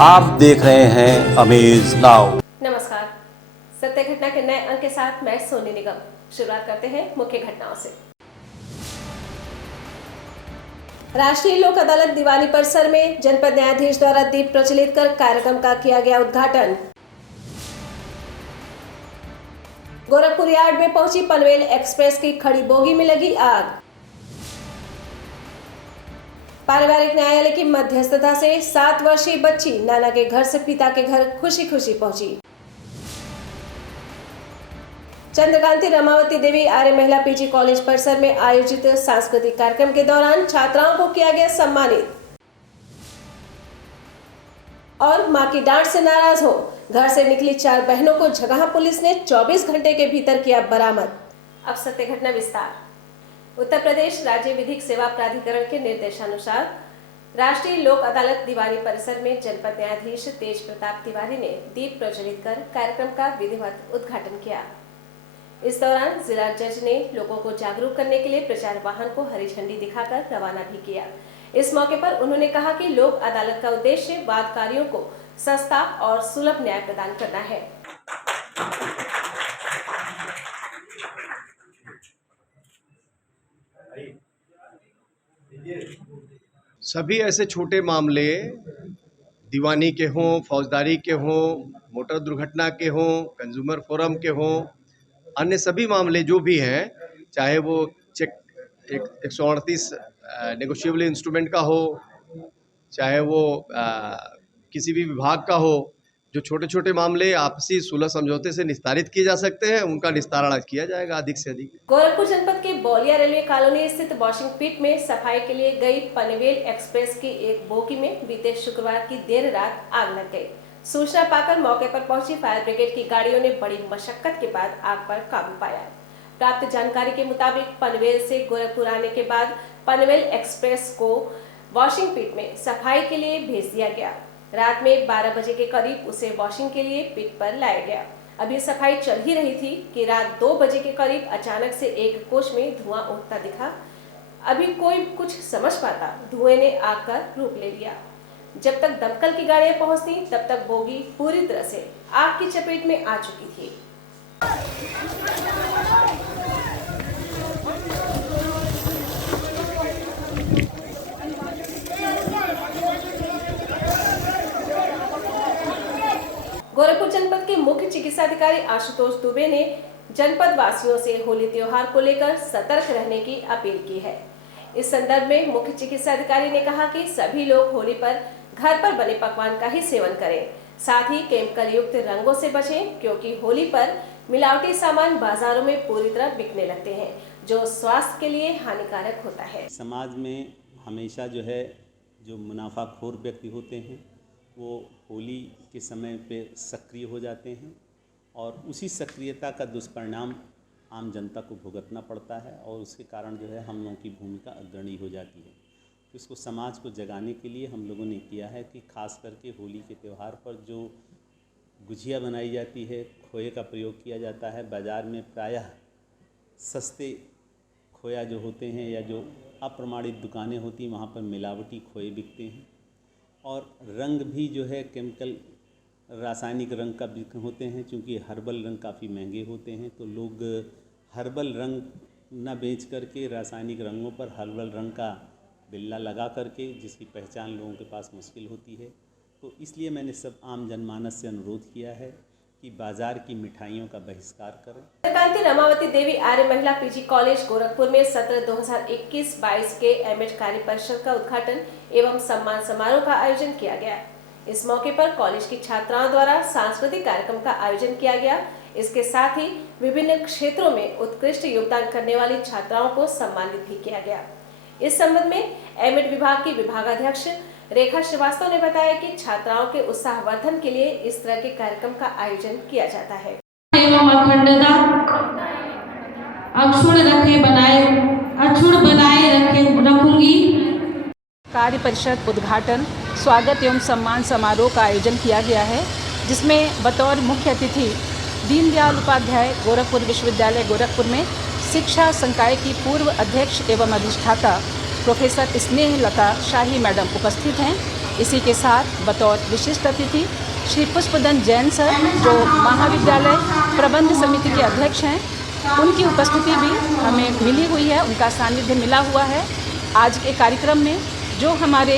आप देख रहे हैं अमेज नाउ। नमस्कार, सत्य घटना के नए अंक के साथ मैं सोनी निगम। शुरुआत करते हैं मुख्य घटनाओं से। राष्ट्रीय लोक अदालत दीवानी परिसर में जनपद न्यायाधीश द्वारा दीप प्रज्वलित कर कार्यक्रम का किया गया उद्घाटन। गोरखपुर यार्ड में पहुंची पनवेल एक्सप्रेस की खड़ी बोगी में लगी आग। पारिवारिक न्यायालय की मध्यस्थता से 7 वर्षीय बच्ची नाना के घर से पिता के घर खुशी खुशी पहुंची। चंद्रकांति रमावती देवी आर्य महिला पीजी कॉलेज परिसर में आयोजित सांस्कृतिक कार्यक्रम के दौरान छात्राओं को किया गया सम्मानित। और मां की डांट से नाराज हो घर से निकली 4 बहनों को जगह पुलिस ने 24 घंटे के भीतर किया बरामद। अब सत्य घटना विस्तार। उत्तर प्रदेश राज्य विधिक सेवा प्राधिकरण के निर्देशानुसार राष्ट्रीय लोक अदालत दीवानी परिसर में जनपद न्यायाधीश तेज प्रताप तिवारी ने दीप प्रज्वलित कर कार्यक्रम का विधिवत उद्घाटन किया। इस दौरान जिला जज ने लोगों को जागरूक करने के लिए प्रचार वाहन को हरी झंडी दिखाकर रवाना भी किया। इस मौके पर उन्होंने कहा कि लोक अदालत का उद्देश्य वादकारियों को सस्ता और सुलभ न्याय प्रदान करना है। सभी ऐसे छोटे मामले दीवानी के हों, फौजदारी के हों, मोटर दुर्घटना के हों, कंज्यूमर फोरम के हों, अन्य सभी मामले जो भी हैं, चाहे वो चेक 138 नेगोशिएबल इंस्ट्रूमेंट का हो, चाहे वो किसी भी विभाग का हो, जो छोटे छोटे मामले आपसी सुलह समझौते से निस्तारित किए जा सकते हैं, उनका निस्तारण किया जाएगा अधिक से अधिक। गोरखपुर जनपद के बौलिया रेलवे कॉलोनी स्थित वॉशिंग पिट में सफाई के लिए गई पनवेल एक्सप्रेस की एक बोगी में बीते शुक्रवार की देर रात आग लग गई। सूचना पाकर मौके पर पहुंची फायर ब्रिगेड की गाड़ियों ने बड़ी मशक्कत के बाद आग पर काबू पाया। प्राप्त जानकारी के मुताबिक पनवेल से गोरखपुर आने के बाद पनवेल एक्सप्रेस को वॉशिंग पिट में सफाई के लिए भेज दिया गया। रात में 12 बजे के करीब उसे वॉशिंग के लिए पिट पर लाया गया। अभी सफाई चल ही रही थी कि रात 2 बजे के करीब अचानक से एक कोच में धुआं उठता दिखा। अभी कोई कुछ समझ पाता, धुएं ने आग का रूप ले लिया। जब तक दमकल की गाड़ियां पहुंचती तब तक बोगी पूरी तरह से आग की चपेट में आ चुकी थी। गोरखपुर जनपद के मुख्य चिकित्साधिकारी आशुतोष दुबे ने जनपद वासियों से होली त्योहार को लेकर सतर्क रहने की अपील की है। इस संदर्भ में मुख्य चिकित्साधिकारी ने कहा कि सभी लोग होली पर घर पर बने पकवान का ही सेवन करें, साथ ही केमिकल युक्त रंगों से बचें, क्योंकि होली पर मिलावटी सामान बाजारों में पूरी तरह बिकने लगते हैं, जो स्वास्थ्य के लिए हानिकारक होता है। समाज में हमेशा जो मुनाफाखोर व्यक्ति होते हैं वो होली के समय पे सक्रिय हो जाते हैं और उसी सक्रियता का दुष्परिणाम आम जनता को भुगतना पड़ता है और उसके कारण हम लोगों की भूमिका अग्रणी हो जाती है। तो इसको समाज को जगाने के लिए हम लोगों ने किया है कि खास करके होली के त्यौहार पर जो गुजिया बनाई जाती है, खोए का प्रयोग किया जाता है। बाज़ार में प्रायः सस्ते खोया जो होते हैं या जो अप्रमाणित दुकानें होती हैं, वहाँ पर मिलावटी खोए बिकते हैं और रंग भी केमिकल रासायनिक रंग का होते हैं। चूँकि हर्बल रंग काफ़ी महंगे होते हैं, तो लोग हर्बल रंग न बेच करके रासायनिक रंगों पर हर्बल रंग का बिल्ला लगा करके, जिसकी पहचान लोगों के पास मुश्किल होती है। तो इसलिए मैंने सब आम जनमानस से अनुरोध किया है कि बाजार की मिठाइयों का बहिष्कार करें। चंद्रकांति रमावती देवी आर्य महिला पीजी कॉलेज गोरखपुर में सत्र 2021-22 के एमएड कार्य परिषद का उद्घाटन एवं सम्मान समारोह का आयोजन किया गया। इस मौके पर कॉलेज की छात्राओं द्वारा सांस्कृतिक कार्यक्रम का आयोजन किया गया। इसके साथ ही विभिन्न क्षेत्रों में उत्कृष्ट योगदान करने वाली छात्राओं को सम्मानित भी किया गया। इस संबंध में एमएड विभाग की विभागाध्यक्ष रेखा श्रीवास्तव ने बताया कि छात्राओं के उत्साहवर्धन के लिए इस तरह के कार्यक्रम का आयोजन किया जाता है। अक्षुण बनाए रखूंगी। कार्य परिषद उद्घाटन, स्वागत एवं सम्मान समारोह का आयोजन किया गया है, जिसमें बतौर मुख्य अतिथि दीनदयाल उपाध्याय गोरखपुर विश्वविद्यालय गोरखपुर में शिक्षा संकाय की पूर्व अध्यक्ष एवं अधिष्ठाता प्रोफेसर स्नेहलता शाही मैडम उपस्थित हैं। इसी के साथ बतौर विशिष्ट अतिथि श्री पुष्पदन जैन सर, जो महाविद्यालय प्रबंध समिति के अध्यक्ष हैं, उनकी उपस्थिति भी हमें मिली हुई है, उनका सानिध्य मिला हुआ है। आज के कार्यक्रम में जो हमारे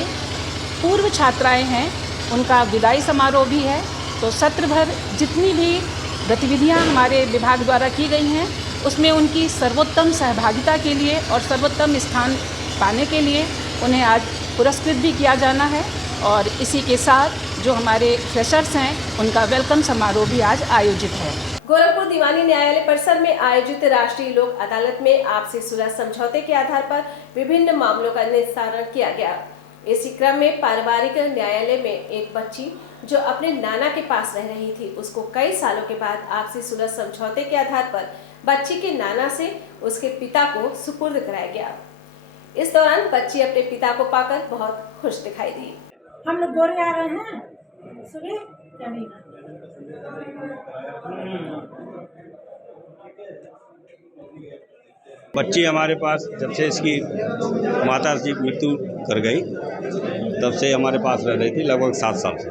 पूर्व छात्राएं हैं उनका विदाई समारोह भी है। तो सत्र भर जितनी भी गतिविधियां हमारे विभाग द्वारा की गई हैं उसमें उनकी सर्वोत्तम सहभागिता के लिए और सर्वोत्तम स्थान पाने के लिए उन्हें आज पुरस्कृत भी किया जाना है। और इसी के साथ जो हमारे फ्रेशर्स हैं उनका वेलकम समारोह भी आज आयोजित है। गोरखपुर दीवानी न्यायालय परिसर में आयोजित राष्ट्रीय लोक अदालत में आपसी सुलह समझौते के आधार पर विभिन्न मामलों का निस्तारण किया गया। इसी क्रम में पारिवारिक न्यायालय में एक बच्ची जो अपने नाना के पास रह रही थी, उसको कई सालों के बाद आपसी सुलह समझौते के आधार पर बच्ची के नाना से उसके पिता को सुपुर्द कराया गया। इस दौरान बच्ची अपने पिता को पाकर बहुत खुश दिखाई दी। हम लोग गोरे आ रहे हैं सुबह क्या नहीं। बच्ची हमारे पास जब से इसकी माता जी मृत्यु कर गई तब से हमारे पास रह रही थी, लगभग 7 साल से।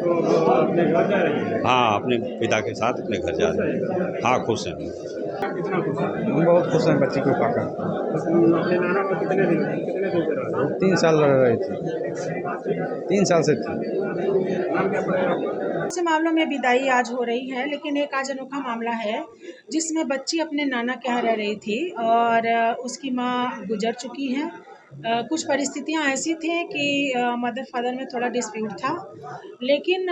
तो अपने घर जा रही है? हाँ, अपने पिता के साथ अपने घर जा रहे हैं। हाँ, खुश हैं। कितना खुश है? हम बहुत खुश हैं बच्ची को पाकर। अपने नाना को कितने दिन से रह रहे? 3 साल रह रही थी, 3 साल से थी। नाम क्या पड़ेगा? ऐसे मामलों में विदाई आज हो रही है, लेकिन एक आज अनोखा मामला है जिसमें बच्ची अपने नाना के यहाँ रह रही थी और उसकी माँ गुजर चुकी हैं। कुछ परिस्थितियाँ ऐसी थी कि मदर फादर में थोड़ा डिस्प्यूट था, लेकिन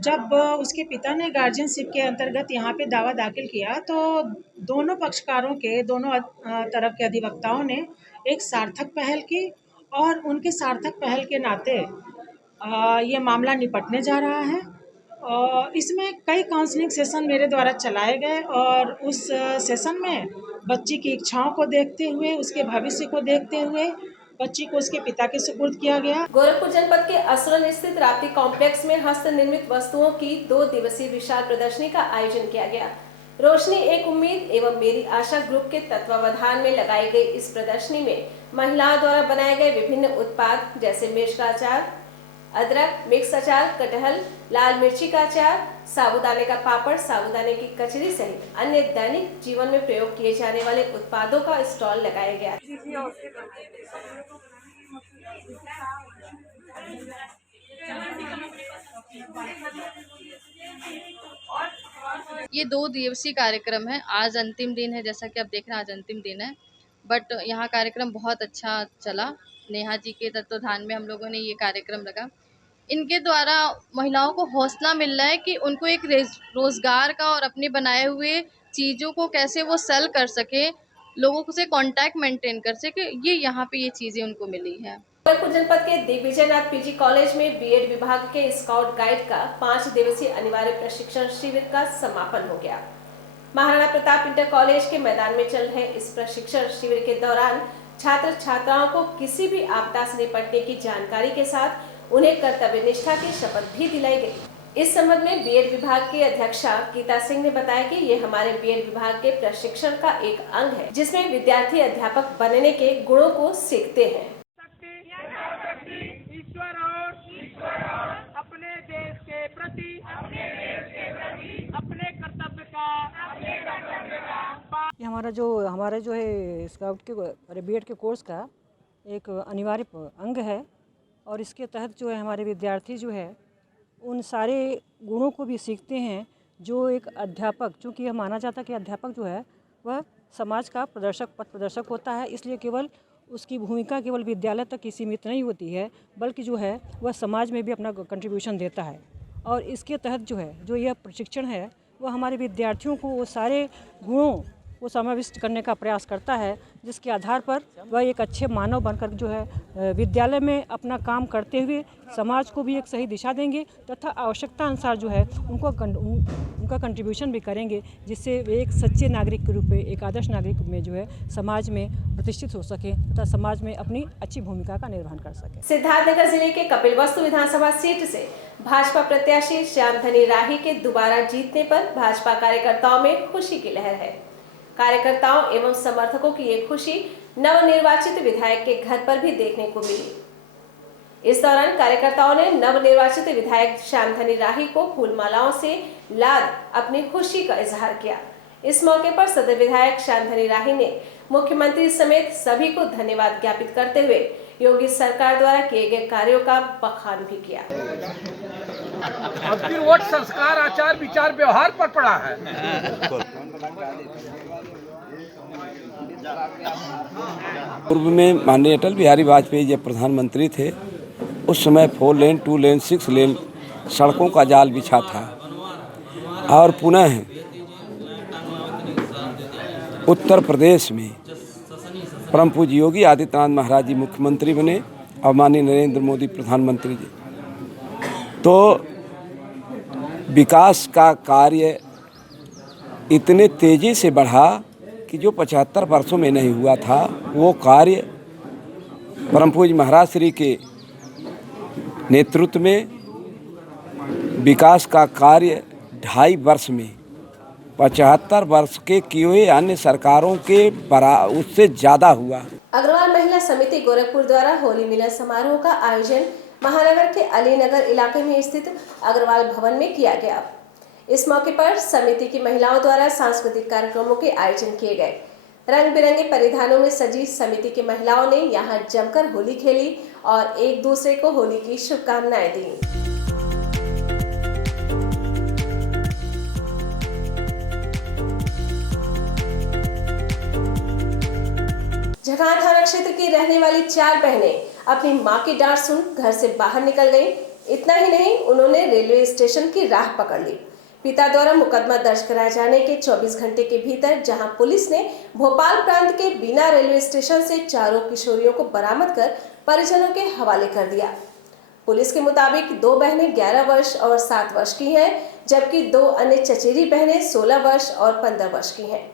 जब उसके पिता ने गार्जियनशिप के अंतर्गत यहाँ पे दावा दाखिल किया तो दोनों पक्षकारों के, दोनों तरफ के अधिवक्ताओं ने एक सार्थक पहल की और उनके सार्थक पहल के नाते ये मामला निपटने जा रहा है। और इसमें कई काउंसलिंग सेशन मेरे द्वारा चलाए गए और उस सेशन में बच्ची की इच्छाओं को देखते हुए, उसके भविष्य को देखते हुए बच्ची को उसके पिता के सुपुर्द किया गया। गोरखपुर जनपद के असुरन स्थित राप्ती कॉम्प्लेक्स में हस्त निर्मित वस्तुओं की 2 दिवसीय विशाल प्रदर्शनी का आयोजन किया गया। रोशनी एक उम्मीद एवं मेरी आशा ग्रुप के तत्वावधान में लगाई गई इस प्रदर्शनी में महिलाओं द्वारा बनाए गए विभिन्न उत्पाद जैसे मिर्च का अचार, अदरक, मिक्स अचार, कटहल, लाल मिर्ची का अचार, साबूदाने का पापड़, साबूदाने की कचरी सहित अन्य दैनिक जीवन में प्रयोग किए जाने वाले उत्पादों का स्टॉल लगाया गया। ये 2 दिवसीय कार्यक्रम है। आज अंतिम दिन है, जैसा कि आप देख रहे हैं आज अंतिम दिन है, बट यहाँ कार्यक्रम बहुत अच्छा चला। नेहा जी के तत्वाधान में हम लोगों ने ये कार्यक्रम रखा। इनके द्वारा महिलाओं को हौसला मिल रहा है कि उनको एक रोज़गार का और अपने बनाए हुए चीज़ों को कैसे वो सेल कर सके, लोगों से कांटेक्ट मेंटेन कर सके, ये यहाँ पे ये चीज़ें उनको मिली है। गोरखपुर जनपद के दिग्विजयनाथ पीजी कॉलेज में बीएड विभाग के स्काउट गाइड का 5 दिवसीय अनिवार्य प्रशिक्षण शिविर का समापन हो गया। महाराणा प्रताप इंटर कॉलेज के मैदान में चल रहे इस प्रशिक्षण शिविर के दौरान छात्र छात्राओं को किसी भी आपदा से निपटने की जानकारी के साथ उन्हें कर्तव्य निष्ठा की शपथ भी दिलाई गई। इस संबंध में बीएड विभाग की अध्यक्षा गीता सिंह ने बताया कि ये हमारे बीएड विभाग के प्रशिक्षण का एक अंग है, जिसमें विद्यार्थी अध्यापक बनने के गुणों को सीखते हैं। ईश्वर और अपने देश के प्रति अपने कर्तव्य का ये हमारा जो है स्काउट के बीएड के कोर्स का एक अनिवार्य अंग है और इसके तहत जो है हमारे विद्यार्थी जो है उन सारे गुणों को भी सीखते हैं जो एक अध्यापक, चूँकि यह माना जाता है कि अध्यापक जो है वह समाज का पथ प्रदर्शक होता है, इसलिए केवल उसकी भूमिका केवल विद्यालय तक ही सीमित नहीं होती है, बल्कि जो है वह समाज में भी अपना कंट्रीब्यूशन देता है। और इसके तहत जो है जो यह प्रशिक्षण है वह हमारे विद्यार्थियों को वो सारे गुणों को समाविष्ट करने का प्रयास करता है, जिसके आधार पर वह एक अच्छे मानव बनकर जो है विद्यालय में अपना काम करते हुए समाज को भी एक सही दिशा देंगे तथा आवश्यकता अनुसार जो है उनका कंट्रीब्यूशन भी करेंगे, जिससे वे एक सच्चे नागरिक के रूप में, एक आदर्श नागरिक में जो है समाज में प्रतिष्ठित हो सके तथा समाज में अपनी अच्छी भूमिका का निर्वहन कर सके। सिद्धार्थनगर जिले के कपिलवस्तु विधानसभा सीट से भाजपा प्रत्याशी श्यामधनी राही के दोबारा जीतने पर भाजपा कार्यकर्ताओं में खुशी की लहर है। कार्यकर्ताओं एवं समर्थकों की ये खुशी नवनिर्वाचित विधायक के घर पर भी देखने को मिली। इस दौरान कार्यकर्ताओं ने नवनिर्वाचित विधायक श्यामधनी राही को फूलमालाओं से लाद अपनी खुशी का इजहार किया। इस मौके पर सदर विधायक श्यामधनी राही ने मुख्यमंत्री समेत सभी को धन्यवाद ज्ञापित करते हुए योगी सरकार द्वारा किए गए कार्यों का बखान भी किया। अब फिर वोट संस्कार, आचार, विचार, व्यवहार पर पड़ा है। पूर्व में माननीय अटल बिहारी वाजपेयी जब प्रधानमंत्री थे, उस समय 4 लेन, 2 लेन, 6 लेन सड़कों का जाल बिछा था और पुनः उत्तर प्रदेश में परम पूज्य योगी आदित्यनाथ महाराज जी मुख्यमंत्री बने और माननीय नरेंद्र मोदी प्रधानमंत्री जी, तो विकास का कार्य इतने तेज़ी से बढ़ा कि जो 75 वर्षों में नहीं हुआ था, वो कार्य परम पूज्य महाराज श्री के नेतृत्व में विकास का कार्य 2.5 वर्ष में 75 वर्ष के किए हुए अन्य सरकारों के उससे ज़्यादा हुआ। अग्रवाल महिला समिति गोरखपुर द्वारा होली मिलन समारोह का आयोजन महानगर के अलीनगर इलाके में स्थित अग्रवाल भवन में किया गया। इस मौके पर समिति की महिलाओं द्वारा सांस्कृतिक कार्यक्रमों के आयोजन किए गए। रंग बिरंगे परिधानों में सजी समिति की महिलाओं ने यहां जमकर होली खेली और एक दूसरे को होली की शुभकामनाएं दी। झकान थाना क्षेत्र की रहने वाली 4 बहनें अपनी मां की डांट सुन घर से बाहर निकल गईं। इतना ही नहीं, उन्होंने रेलवे स्टेशन की राह पकड़ ली। पिता द्वारा मुकदमा दर्ज कराए जाने के 24 घंटे के भीतर जहां पुलिस ने भोपाल प्रांत के बीना रेलवे स्टेशन से 4 किशोरियों को बरामद कर परिजनों के हवाले कर दिया। पुलिस के मुताबिक 2 बहनें 11 वर्ष और 7 वर्ष की हैं, जबकि 2 अन्य चचेरी बहनें 16 वर्ष और 15 वर्ष की हैं।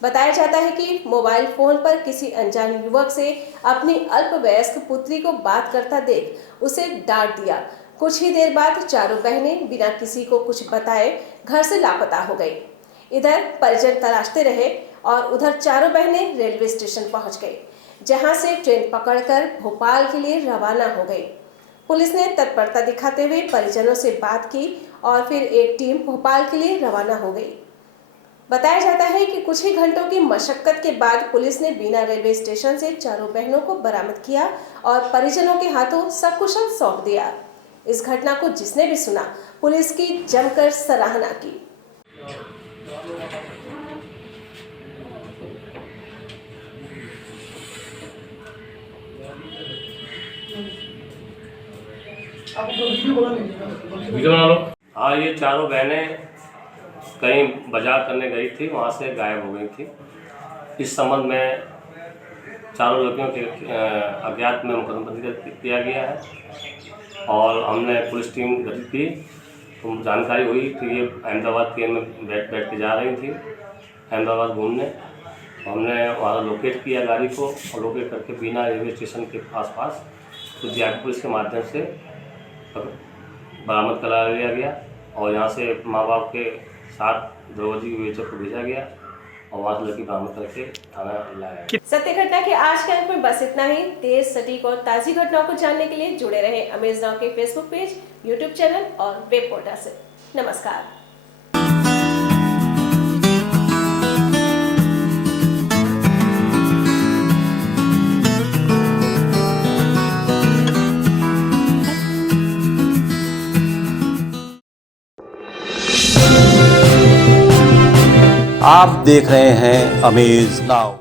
बताया जाता है कि मोबाइल फोन पर किसी अनजान युवक से अपनी अल्पवयस्क पुत्री को बात करता देख उसे डांट दिया। कुछ ही देर बाद 4 बहनें बिना किसी को कुछ बताए घर से लापता हो गई। इधर परिजन तलाशते रहे और उधर 4 बहनें रेलवे स्टेशन पहुंच गई, जहां से ट्रेन पकड़कर भोपाल के लिए रवाना हो गई। पुलिस ने तत्परता दिखाते हुए परिजनों से बात की और फिर एक टीम भोपाल के लिए रवाना हो गई। बताया जाता है कि कुछ ही घंटों की मशक्कत के बाद पुलिस ने बीना रेलवे स्टेशन से 4 बहनों को बरामद किया और परिजनों के हाथों सकुशल सौंप दिया। इस घटना को जिसने भी सुना, पुलिस की जमकर सराहना की। हाँ, ये 4 बहनें कहीं बाजार करने गई थी, वहाँ से गायब हो गई थी। इस संबंध में 4 लड़कियों के अज्ञात में मुकदमा दर्ज किया गया है और हमने पुलिस टीम गठित की। तो जानकारी हुई कि ये अहमदाबाद ट्रेन में बैठ के जा रही थी अहमदाबाद घूमने। हमने वहाँ लोकेट किया गाड़ी को और लोकेट करके बीना रेलवे स्टेशन के आसपास तो जियापुर पुलिस के माध्यम से बरामद करा लिया गया और यहाँ से माँ बाप के साथ द्रौपदी विवेचक को भेजा गया और वहाँ से लड़की बरामद करके थाना लाया। सत्य घटना के आज के अंक में बस इतना ही। तेज, सटीक और ताज़ी घटनाओं को जानने के लिए जुड़े रहे अमेज नाउ के फेसबुक पेज, यूट्यूब चैनल और वेब पोर्टल से। नमस्कार। आप देख रहे हैं अमेज नाउ।